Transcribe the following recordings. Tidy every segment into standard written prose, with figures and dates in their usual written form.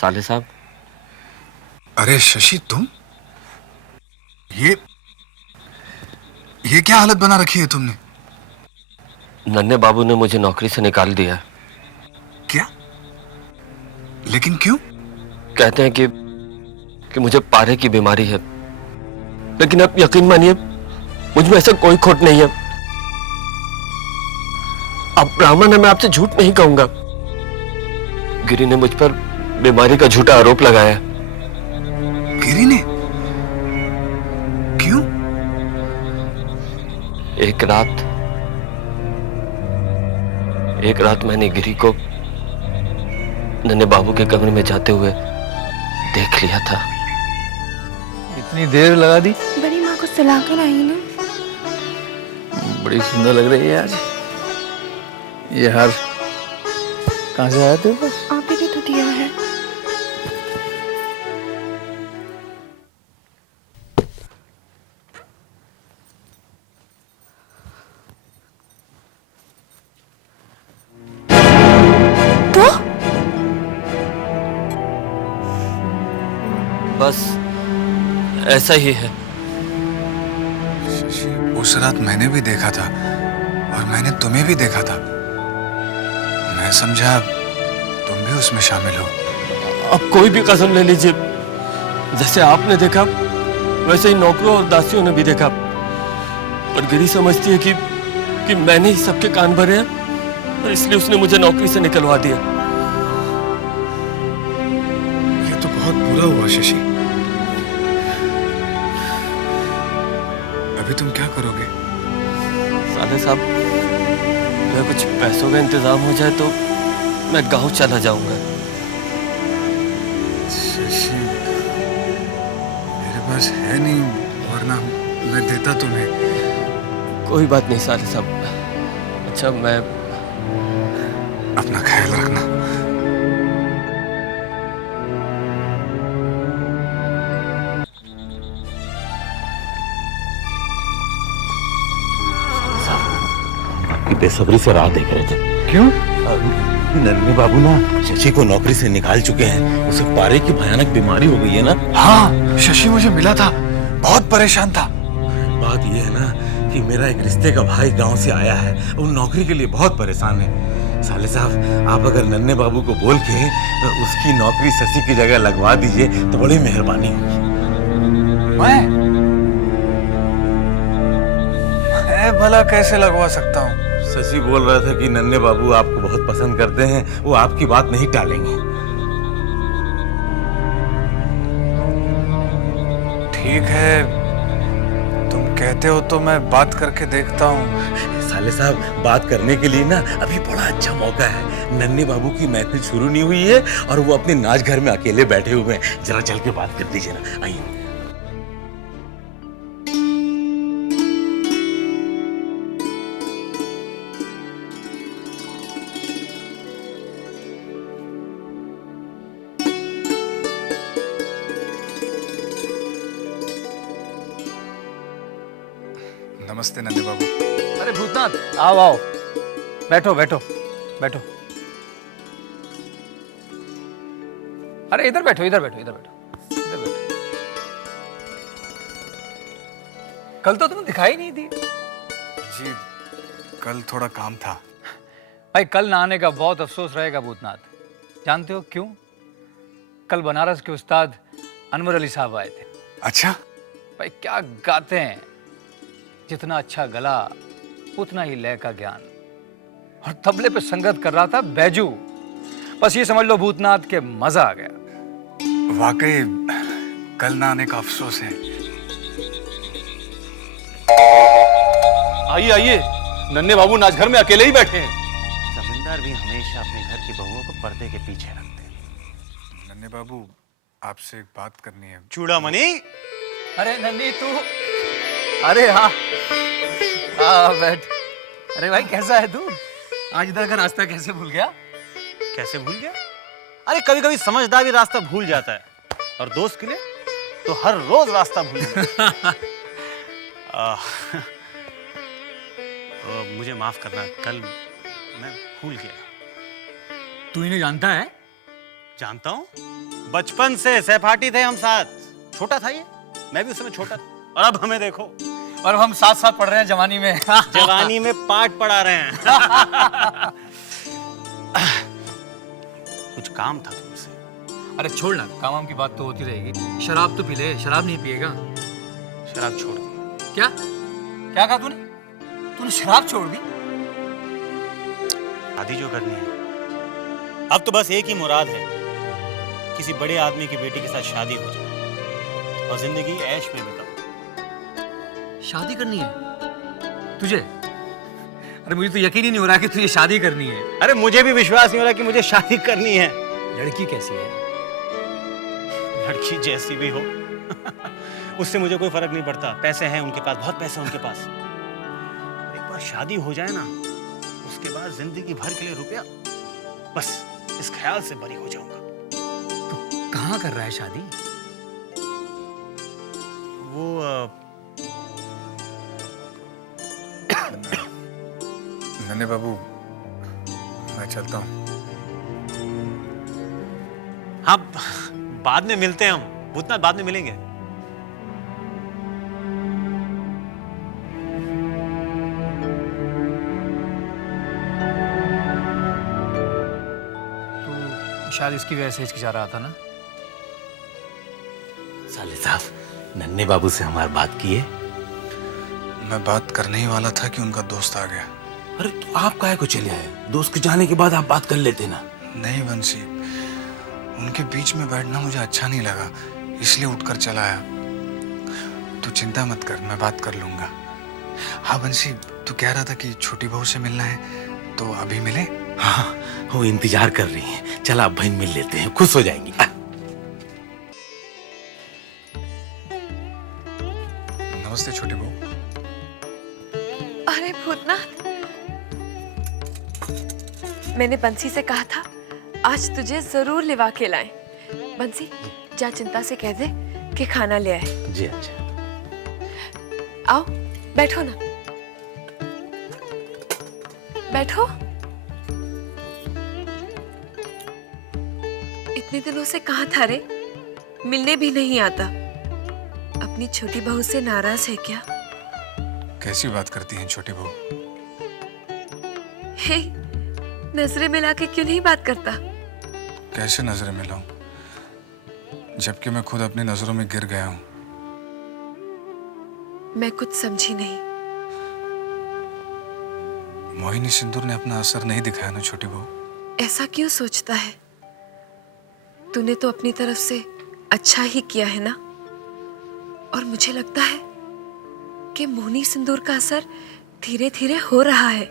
साले साहब। अरे शशि, तुम ये ये क्या हालत बना रखी है तुमने? नन्हे बाबू ने मुझे नौकरी से निकाल दिया। क्या? लेकिन क्यों? कहते हैं कि मुझे पारे की बीमारी है, लेकिन आप यकीन मानिए मुझ में ऐसा कोई खोट नहीं है। अब ब्राह्मण है, मैं आपसे झूठ नहीं कहूंगा। गिरी ने मुझ पर बीमारी का झूठा आरोप लगाया। गिरी ने? क्यों? एक रात मैंने गिरी को नन्हे बाबू के कमरे में जाते हुए देख लिया था। इतनी देर लगा दी? बड़ी माँ को सुलाकर आई ना। बड़ी सुंदर लग रही है आज। ये हार कहाँ से आया तेरे पास? आप ही ने तो दिया है। तो बस ऐसा ही है। शशि, उस रात मैंने भी देखा था और मैंने तुम्हें भी देखा था। मैं समझा तुम भी उसमें शामिल हो। अब कोई भी कसम ले लीजिए, जैसे आपने देखा वैसे ही नौकरों और दासियों ने भी देखा। पर गिरी समझती है कि मैंने ही सबके कान भरे हैं और इसलिए उसने मुझे नौकरी से निकलवा दिया। ये तो बहुत बुरा हुआ शशि। अभी तुम क्या करोगे? साले साहब, अगर कुछ पैसों का इंतजाम हो जाए तो मैं गांव चला जाऊंगा। शशि, मेरे पास है नहीं, वरना मैं देता तुम्हें। कोई बात नहीं साले साहब। अच्छा, मैं अपना ख्याल रखना। बेसब्री से राह देख रहे थे। क्यों? नन्हे बाबू ना शशि को नौकरी से निकाल चुके हैं। उसे पारे की भयानक बीमारी हो गई है ना। हाँ, शशि मुझे मिला था, बहुत परेशान था। बात यह है ना कि मेरा एक रिश्ते का भाई गांव से आया है, वो नौकरी के लिए बहुत परेशान है। साले साहब, आप अगर नन्हे बाबू को बोल के उसकी नौकरी शशि की जगह लगवा दीजिए तो बड़ी मेहरबानी होगी। मैं भला कैसे लगवा सकता हूँ? शशि बोल रहा था कि नन्हे बाबू आपको बहुत पसंद करते हैं, वो आपकी बात नहीं टालेंगे। ठीक है, तुम कहते हो तो मैं बात करके देखता हूँ। साले साहब, बात करने के लिए ना अभी बड़ा अच्छा मौका है। नन्हे बाबू की महफिल शुरू नहीं हुई है और वो अपने नाच घर में अकेले बैठे हुए हैं। जरा चल के बात कर दीजिए ना, आइए। नमस्ते नन्हे बाबू। अरे भूतनाथ, आओ आओ, बैठो बैठो बैठो। अरे इधर बैठो, इधर बैठो, इधर बैठो, इधर बैठो। कल तो तुम दिखाई नहीं दी। जी, कल थोड़ा काम था। भाई, कल ना आने का बहुत अफसोस रहेगा भूतनाथ। जानते हो क्यों? कल बनारस के उस्ताद अनवर अली साहब आए थे। अच्छा? भाई क्या गाते हैं! जितना अच्छा गला उतना ही लय का ज्ञान। और तबले पे संगत कर रहा था बैजू। बस ये समझ लो भूतनाथ के मजा आ गया। वाकई कल ना आने का अफसोस है। आइए आइए, नन्हे बाबू नाचघर में अकेले ही बैठे हैं। जमींदार भी हमेशा अपने घर की बहुओं को पर्दे के पीछे रखते हैं। नन्हे बाबू, आपसे एक बात करनी है। चूड़ामणि, अरे नन्ही तू, अरे हाँ हाँ बैठ। अरे भाई कैसा है तू? आज इधर का रास्ता कैसे भूल गया? कैसे भूल गया? अरे कभी कभी समझदार भी रास्ता भूल जाता है, और दोस्त के लिए तो हर रोज रास्ता भूल जाता है। मुझे माफ करना, कल मैं भूल गया। तू इन्हें जानता है? जानता हूँ, बचपन से सहपाठी थे हम साथ। छोटा था ये, मैं भी उस समय छोटा था, और अब हमें देखो, और अब हम साथ साथ पढ़ रहे हैं जवानी में। जवानी में पाठ पढ़ा रहे हैं। कुछ काम था तुमसे। अरे छोड़ ना, काम की बात तो होती रहेगी। शराब तो पी ले, शराब नहीं पिएगा? शराब छोड़ दी। क्या क्या कहा तूने शराब छोड़ दी? शादी जो करनी है, अब तो बस एक ही मुराद है, किसी बड़े आदमी की बेटी के साथ शादी हो जाए और जिंदगी ऐश में बिताओ। शादी करनी है तुझे? अरे मुझे तो यकीन ही नहीं हो रहा कि तुझे शादी करनी है। अरे मुझे भी विश्वास नहीं हो रहा कि मुझे शादी करनी है। लड़की कैसी है? लड़की जैसी भी हो उससे मुझे कोई फर्क नहीं पड़ता। पैसे हैं उनके पास, बहुत पैसे हैं उनके पास। एक बार शादी हो जाए ना, उसके बाद जिंदगी भर के लिए रुपया, बस इस ख्याल से बरी हो जाऊंगा। कहाँ कर रहा है शादी? वो नन्हे बाबू, मैं चलता हूँ। हाँ, बाद में मिलते हैं हम, भूतनाथ, बाद में मिलेंगे। तो शायद इसकी वजह से हिचकिचा रहा था ना? साले साहब, नन्हे बाबू से हमारी बात की है? मैं बात करने ही वाला था कि उनका दोस्त आ गया। अरे तो आप काहे को चले आए? दोस्त के जाने के बाद आप बात कर लेते ना। नहीं बंसी, उनके बीच में बैठना मुझे अच्छा नहीं लगा, इसलिए उठकर चला आया। तू चिंता मत कर, मैं बात कर लूंगा। हाँ बंसी, तू कह रहा था कि छोटी बहू से मिलना है, तो अभी मिले? हाँ, वो इंतजार कर रही हैं। चल आप बहन मिल लेते हैं, खुश हो जाएंगी। नमस्ते छोटी बहू। अरे भूतनाथ, मैंने बंसी से कहा था आज तुझे जरूर लिवा के लाएं। बंसी, जा चिंता से कह दे कि खाना ले आए। जी अच्छा। आओ बैठो ना, बैठो। इतने दिनों से कहाँ था रे? मिलने भी नहीं आता। अपनी छोटी बहू से नाराज है क्या? कैसी बात करती हैं छोटी बहू? हे, नजरें मिला के क्यों नहीं बात करता? कैसे नजरें मिलाऊं, जबकि मैं खुद अपनी नजरों में गिर गया हूं। मैं कुछ समझी नहीं। मोहिनी सिंदूर ने अपना असर नहीं दिखाया ना छोटी बहू? ऐसा क्यों सोचता है? तूने तो अपनी तरफ से अच्छा ही किया है ना? और मुझे लगता है कि मोहिनी सिंदूर का असर धीरे धीरे हो रहा है।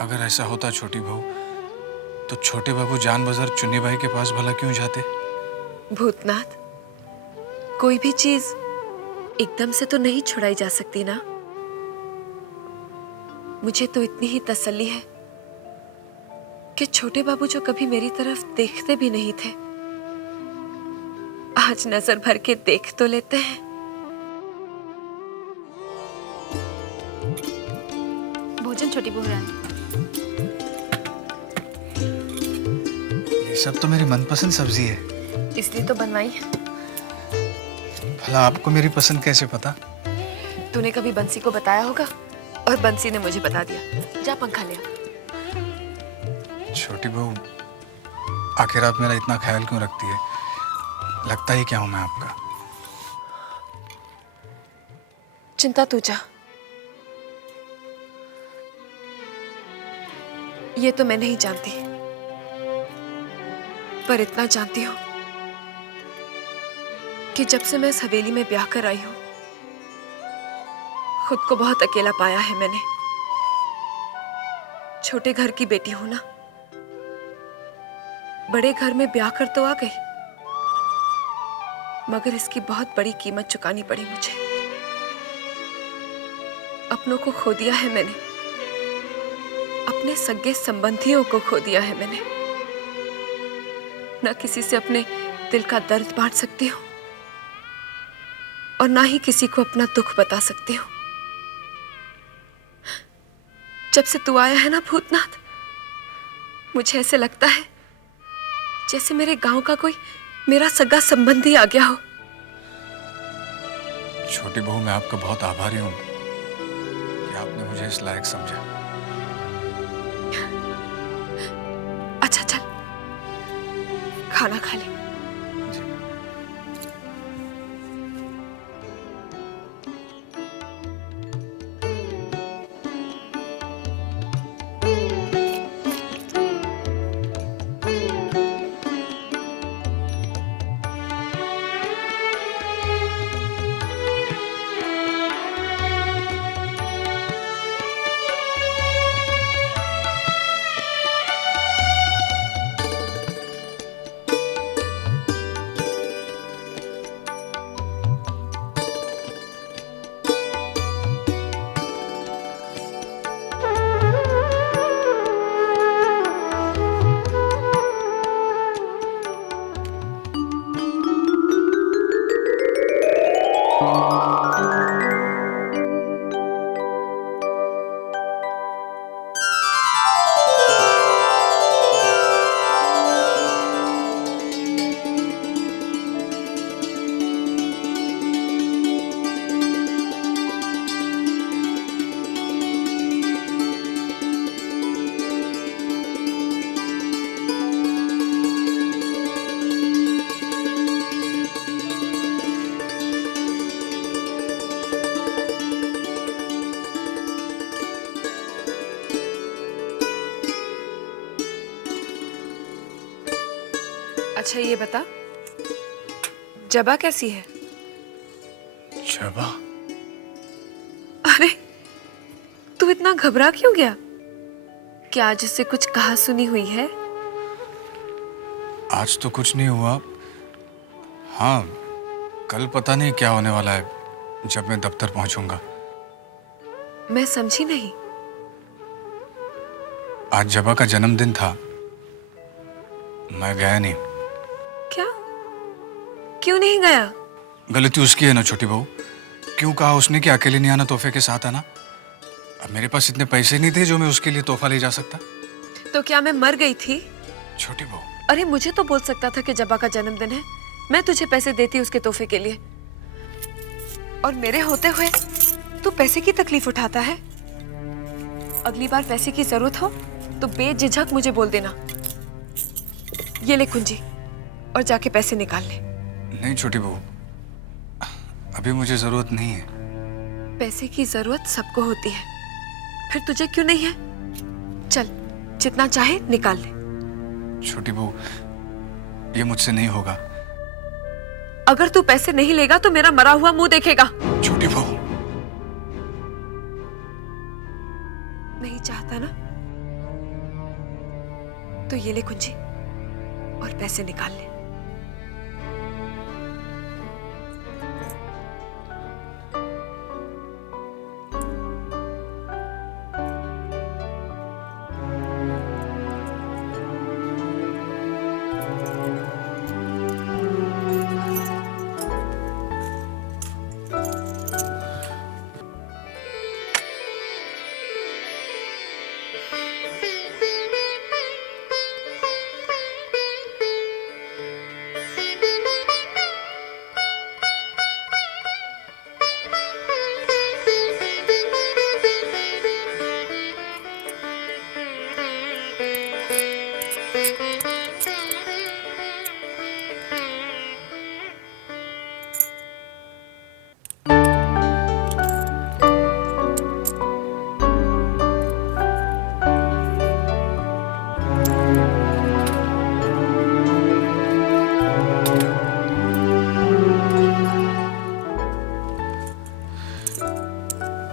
अगर ऐसा होता छोटी बहू, तो छोटे बाबू जान बजर चुन्नी बाई के पास भला क्यों जाते? भूतनाथ, कोई भी चीज एकदम से तो नहीं छुड़ाई जा सकती ना। मुझे तो इतनी ही तसल्ली है कि छोटे बाबू जो कभी मेरी तरफ देखते भी नहीं थे, आज नजर भर के देख तो लेते हैं। भोजन छोटी बहू रानी। ये सब तो मेरी मनपसंद सब्जी है। इसलिए तो बनवाई है। भला आपको मेरी पसंद कैसे पता? तूने कभी बंसी को बताया होगा और बंसी ने मुझे बता दिया। जा पंखा ले आ। छोटी बहू, आखिर आप मेरा इतना ख्याल क्यों रखती है? लगता ही क्या हूं मैं आपका? चिंता तू जा। ये तो मैं नहीं जानती, पर इतना जानती हूं कि जब से मैं इस हवेली में ब्याह कर आई हूं, खुद को बहुत अकेला पाया है मैंने। छोटे घर की बेटी हूं ना, बड़े घर में ब्याह कर तो आ गई, मगर इसकी बहुत बड़ी कीमत चुकानी पड़ी मुझे। अपनों को खो दिया है मैंने, अपने सगे संबंधियों को खो दिया है मैंने। ना किसी से अपने दिल का दर्द बांट सकती हूँ और ना ही किसी को अपना दुख बता सकती हूँ। जब से तू आया है ना भूतनाथ, मुझे ऐसे लगता है जैसे मेरे गांव का कोई मेरा सगा संबंधी आ गया हो। छोटी बहू, मैं आपका बहुत आभारी हूँ कि आपने मुझे इस लायक समझा। अच्छा चल, खाना खा ले। अच्छा ये बता, जबा कैसी है? जबा? अरे तू इतना घबरा क्यों गया? क्या आज उससे कुछ कहा सुनी हुई है? आज तो कुछ नहीं हुआ। हाँ, कल पता नहीं क्या होने वाला है जब मैं दफ्तर पहुंचूंगा। मैं समझी नहीं। आज जबा का जन्मदिन था, मैं गया नहीं। क्या? क्यों नहीं गया? गलती उसकी है ना छोटी बहू। क्यों कहा उसने कि अकेले नहीं आना, तोहफे के साथ आना? अब मेरे पास इतने पैसे नहीं थे जो मैं उसके लिए तोहफा ले जा सकता। तो क्या मैं मर गई थी? छोटी बहू, अरे मुझे तो बोल सकता था कि जबा का जन्मदिन है, मैं तुझे पैसे देती उसके तोहफे के लिए। और मेरे होते हुए तू पैसे की तकलीफ उठाता है। अगली बार पैसे की जरूरत हो तो बेझिझक मुझे बोल देना। ये ले कुंजी और जाके पैसे निकाल ले। नहीं छोटी बहू, अभी मुझे जरूरत नहीं है। पैसे की जरूरत सबको होती है, फिर तुझे क्यों नहीं है? चल, जितना चाहे निकाल ले। छोटी बहू, ये मुझसे नहीं होगा। अगर तू पैसे नहीं लेगा तो मेरा मरा हुआ मुंह देखेगा। छोटी बहू, नहीं चाहता ना? तो ये ले कुंजी और पैसे निकाल ले।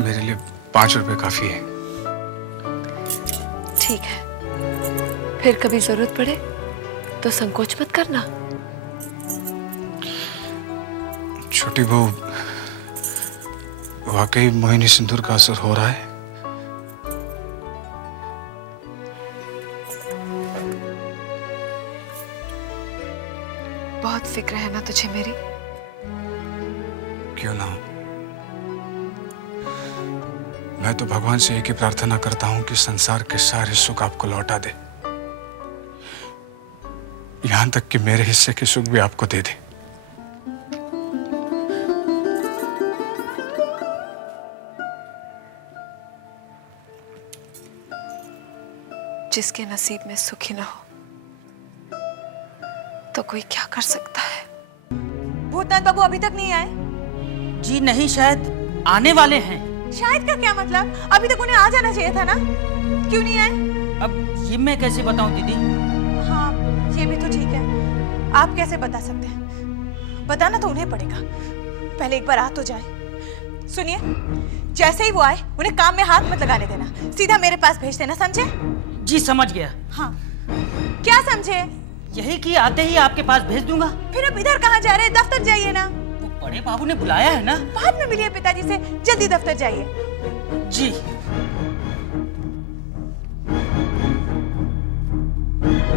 मेरे लिए 5 रुपए काफी है। ठीक है, फिर कभी जरूरत पड़े तो संकोच मत करना। छोटी बहू, वाकई मोहिनी सिंदूर का असर हो रहा है। बहुत फिक्र है ना तुझे मेरी? क्यों ना हो? मैं तो भगवान से एक ही प्रार्थना करता हूं कि संसार के सारे सुख आपको लौटा दे। यहां तक कि मेरे हिस्से के सुख भी आपको दे दे। जिसके नसीब में सुख ही ना हो तो कोई क्या कर सकता है। भूतनाथ बाबू अभी तक नहीं आए? जी नहीं, शायद आने वाले हैं। शायद का क्या मतलब? अभी तक उन्हें आ जाना चाहिए था ना, क्यों नहीं आए? अब ये मैं कैसे बताऊं दीदी? हाँ, ये भी तो ठीक है। आप कैसे बता सकते हैं? बताना तो उन्हें पड़ेगा। पहले एक बार आ तो जाए। सुनिए, जैसे ही वो आए उन्हें काम में हाथ मत लगाने देना, सीधा मेरे पास भेज देना, समझे? जी समझ गया। हाँ, क्या समझे? यही कि आते ही आपके पास भेज दूंगा। फिर अब इधर कहाँ जा रहे हैं? दफ्तर जाइए ना। वो बड़े बाबू ने बुलाया है ना। बाद में मिलिए पिताजी से, जल्दी दफ्तर जाइए। जी।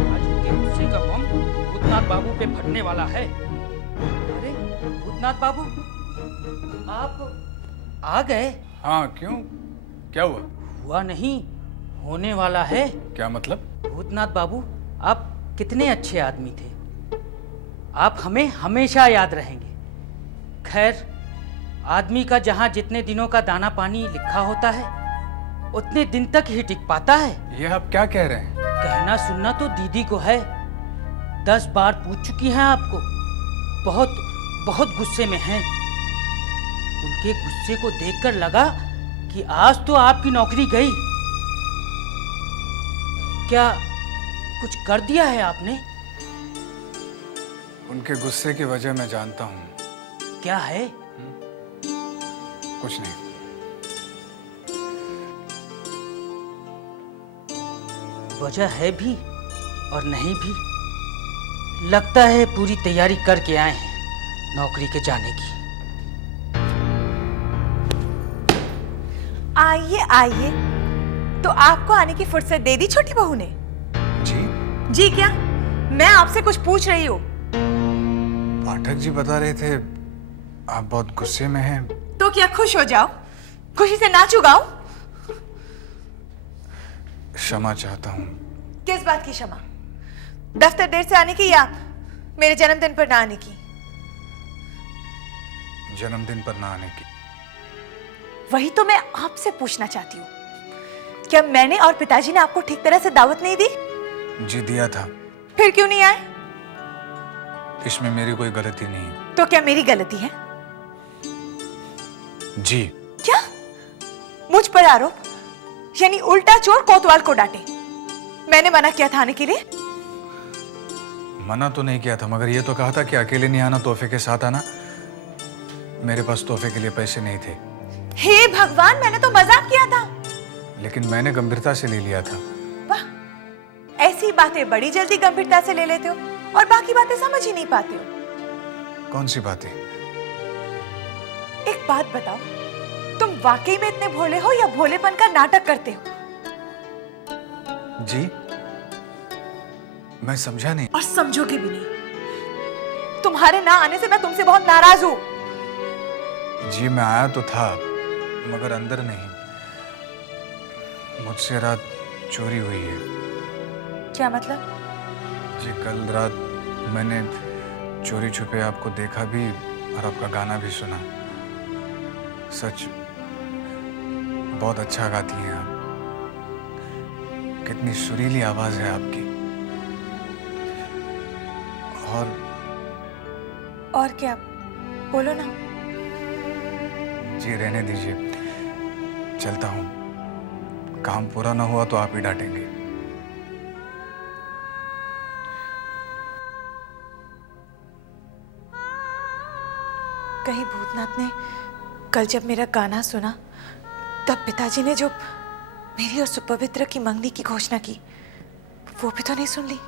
आज उनके गुस्से का बम भूतनाथ बाबू पे फटने वाला है। अरे भूतनाथ बाबू, आप आ गए? हाँ, क्यों? क्या हुआ? हुआ नहीं, होने वाला है। क्या मतलब? भूतनाथ बाबू, आप कितने अच्छे आदमी थे। आप हमें हमेशा याद रहेंगे। खैर, आदमी का जहां जितने दिनों का दाना पानी लिखा होता है उतने दिन तक ही टिक पाता है। ये आप क्या कह रहे हैं? कहना सुनना तो दीदी को है। 10 बार पूछ चुकी हैं आपको। बहुत बहुत गुस्से में हैं। उनके गुस्से को देखकर लगा कि आज तो आपकी नौकरी गई। क्या कुछ कर दिया है आपने? उनके गुस्से की वजह मैं जानता हूँ। क्या है? कुछ नहीं। वजह है भी और नहीं भी। लगता है पूरी तैयारी करके आए हैं नौकरी के जाने की। आइए आइए, तो आपको आने की फुर्सत दे दी छोटी बहू ने? जी? जी क्या? मैं आपसे कुछ पूछ रही हूँ। पाठक जी बता रहे थे आप बहुत गुस्से में हैं। तो क्या खुश हो जाओ, खुशी से नाचू गाओ? क्षमा चाहता हूँ। किस बात की क्षमा? दफ्तर देर से आने की या मेरे जन्मदिन पर ना आने की? जन्मदिन पर ना आने की। वही तो मैं आपसे पूछना चाहती हूँ। क्या मैंने और पिताजी ने आपको ठीक तरह से दावत नहीं दी? जी दिया था। फिर क्यों नहीं आए? इसमें मेरी कोई गलती नहीं है। तो क्या मेरी गलती है? जी। क्या? मुझ पर आरोप? यानी उल्टा चोर कोतवाल को डांटे। मैंने मना किया था आने के लिए? मना तो नहीं किया था, मगर ये तो कहा था कि अकेले नहीं आना, तोहफे के साथ आना। मेरे पास तोहफे के लिए पैसे नहीं थे। हे भगवान, मैंने तो मजाक किया था। लेकिन मैंने गंभीरता से ले लिया था। वाह, ऐसी बातें बड़ी जल्दी गंभीरता से ले लेते हो और बाकी बातें समझ ही नहीं पाते हो। कौन सी बातें? एक बात बताओ, तुम वाकई में इतने भोले हो या भोलेपन का नाटक करते हो? जी? मैं समझा नहीं। और समझोगे भी नहीं। तुम्हारे ना आने से मैं तुमसे बहुत नाराज हूं। जी मैं आया तो था, मगर अंदर नहीं। मुझसे रात चोरी हुई है। क्या मतलब? जी कल रात मैंने चोरी छुपे आपको देखा भी और आपका गाना भी सुना। सच बहुत अच्छा गाती हैं आप। कितनी सुरीली आवाज है आपकी। और क्या? बोलो ना। जी रहने दीजिए, चलता हूँ। काम पूरा ना हुआ तो आप ही डांटेंगे। कहीं भूतनाथ ने कल जब मेरा गाना सुना तब पिताजी ने जो मेरी और सुपवित्र की मंगनी की घोषणा की वो भी तो नहीं सुन ली?